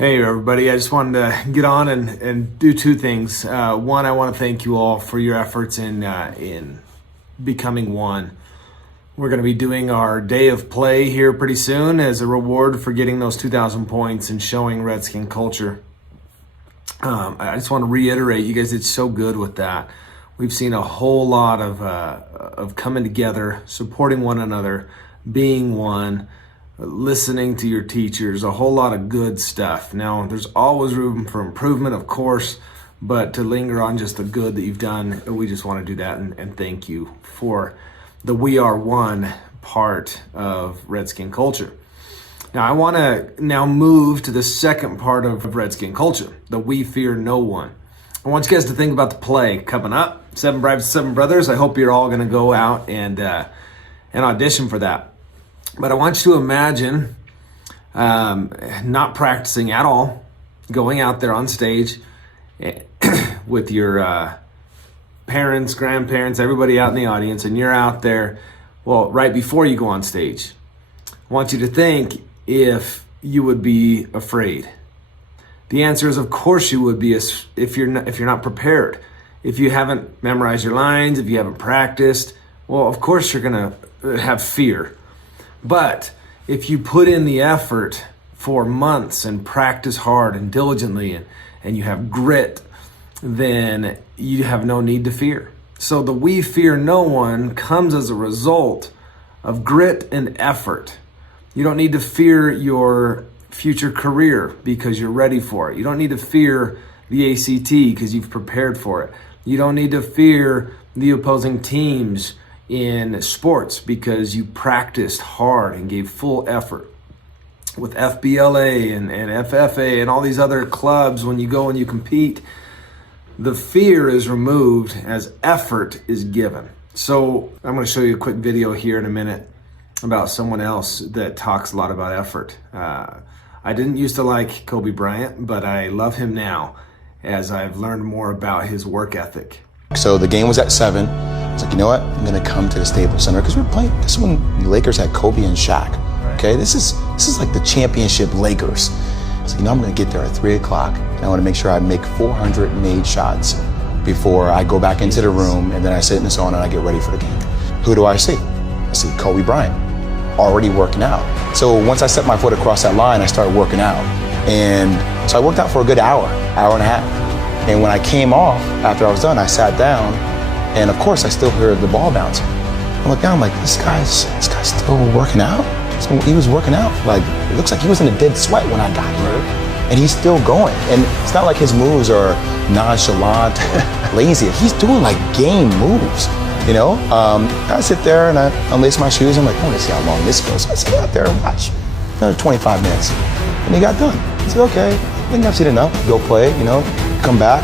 Hey everybody, I just wanted to get on and do two things. One, I want to thank you all for your efforts in becoming one. We're going to be doing our day of play here pretty soon as a reward for getting those 2,000 points and showing Redskin culture. I just want to reiterate, you guys did so good with that. We've seen a whole lot of coming together, supporting one another, being one, listening to your teachers, a whole lot of good stuff. Now, there's always room for improvement, of course, but to linger on just the good that you've done, we just want to do that and thank you for the We Are One part of Redskin culture. Now, I want to now move to the second part of Redskin culture, the We Fear No One. I want you guys to think about the play coming up, Seven Brides, Seven Brothers. I hope you're all going to go out and audition for that. But I want you to imagine not practicing at all, going out there on stage with your parents, grandparents, everybody out in the audience, and you're out there, well, right before you go on stage. I want you to think if you would be afraid. The answer is, of course, you would be if you're not prepared. If you haven't memorized your lines, if you haven't practiced, well, of course you're going to have fear. But if you put in the effort for months and practice hard and diligently and you have grit, then you have no need to fear. So the We Fear No One comes as a result of grit and effort. You don't need to fear your future career because you're ready for it. You don't need to fear the ACT because you've prepared for it. You don't need to fear the opposing teams in sports because you practiced hard and gave full effort. With FBLA and FFA and all these other clubs, when you go and you compete, the fear is removed as effort is given. So I'm going to show you a quick video here in a minute about someone else that talks a lot about effort. I didn't used to like Kobe Bryant, but I love him now as I've learned more about his work ethic. So the game was at 7. I was like, you know what? I'm gonna come to the Staples Center because we're playing. This is when the Lakers had Kobe and Shaq. Okay, this is like the championship Lakers. I was like, you know, I'm gonna get there at 3 o'clock, and I want to make sure I make 400 made shots before I go back into the room, and then I sit in the sauna and I get ready for the game. Who do I see? I see Kobe Bryant already working out. So once I set my foot across that line, I started working out, and so I worked out for a good hour and a half. And when I came off, after I was done, I sat down, and of course I still heard the ball bouncing. I look down, I'm like, this guy's still working out? So he was working out, like, it looks like he was in a dead sweat when I got here. And he's still going. And it's not like his moves are nonchalant, lazy. He's doing like game moves, you know? I sit there and I unlace my shoes. I'm like, I want to see how long this goes. So I sit out there and watch another 25 minutes. And he got done. I said, okay, I think I've seen enough. Go play, you know, come back,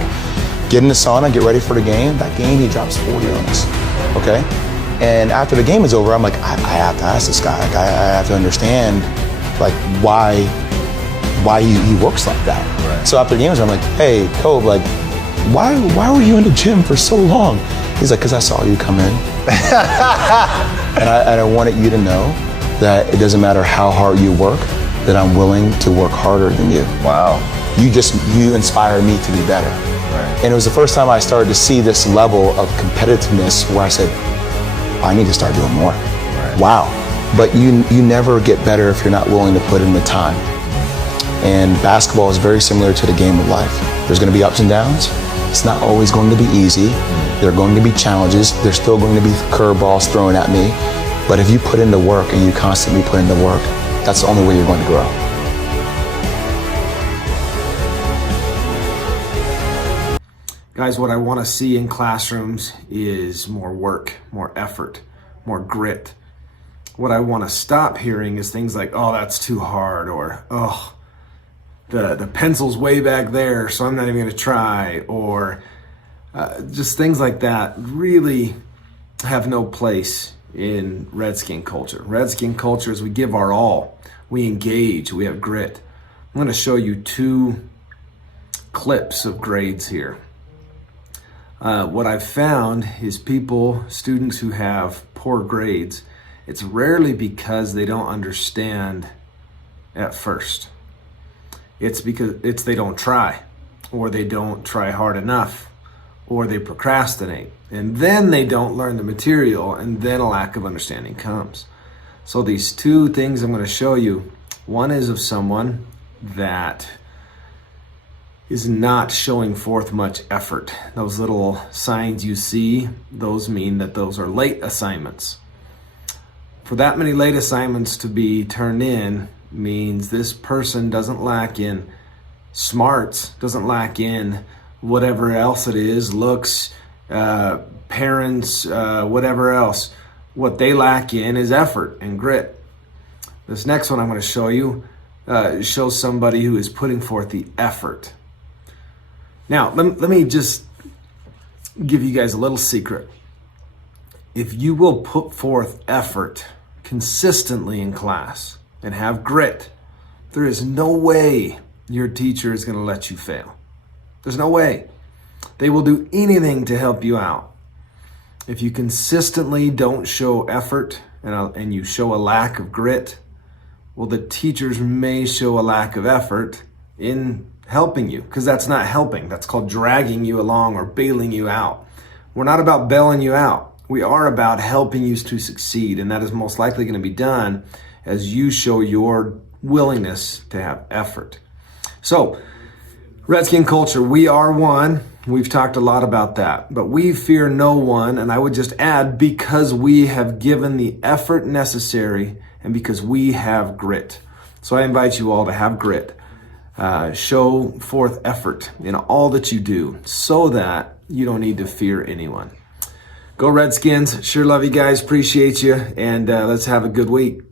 get in the sauna, get ready for the game. That game, he drops 40 on us, okay? And after the game is over, I'm like, I have to ask this guy. Like, I have to understand, like, why he works like that. Right. So after the game is over, I'm like, hey, Kobe, like, why were you in the gym for so long? He's like, because I saw you come in. and I wanted you to know that it doesn't matter how hard you work, that I'm willing to work harder than you. Wow. You inspire me to be better. Right. And it was the first time I started to see this level of competitiveness where I said, I need to start doing more. Right. Wow. But you never get better if you're not willing to put in the time. And basketball is very similar to the game of life. There's going to be ups and downs. It's not always going to be easy. There are going to be challenges. There's still going to be curveballs thrown at me. But if you put in the work and you constantly put in the work, that's the only way you're going to grow. Guys, what I want to see in classrooms is more work, more effort, more grit. What I want to stop hearing is things like, oh, that's too hard, or, oh, the pencil's way back there, so I'm not even going to try, or just things like that really have no place in Redskin culture. Redskin culture is we give our all, we engage, we have grit. I'm going to show you 2 clips of grades here. What I've found is students who have poor grades, it's rarely because they don't understand at first. It's because they don't try, or they don't try hard enough, or they procrastinate, and then they don't learn the material, and then a lack of understanding comes. So these two things I'm going to show you, one is of someone that is not showing forth much effort. Those little signs you see, those mean that those are late assignments. For that many late assignments to be turned in means this person doesn't lack in smarts, doesn't lack in whatever else it is, looks, parents, whatever else. What they lack in is effort and grit. This next one I'm going to show you shows somebody who is putting forth the effort. Now, let me just give you guys a little secret. If you will put forth effort consistently in class and have grit, there is no way your teacher is going to let you fail. There's no way. They will do anything to help you out. If you consistently don't show effort and you show a lack of grit, well, the teachers may show a lack of effort in helping you, because that's not helping. That's called dragging you along or bailing you out. We're not about bailing you out. We are about helping you to succeed, and that is most likely going to be done as you show your willingness to have effort. So, Redskin culture, we are one. We've talked a lot about that, but we fear no one, and I would just add, because we have given the effort necessary and because we have grit. So I invite you all to have grit. Show forth effort in all that you do so that you don't need to fear anyone. Go Redskins. Sure love you guys. Appreciate you. And let's have a good week.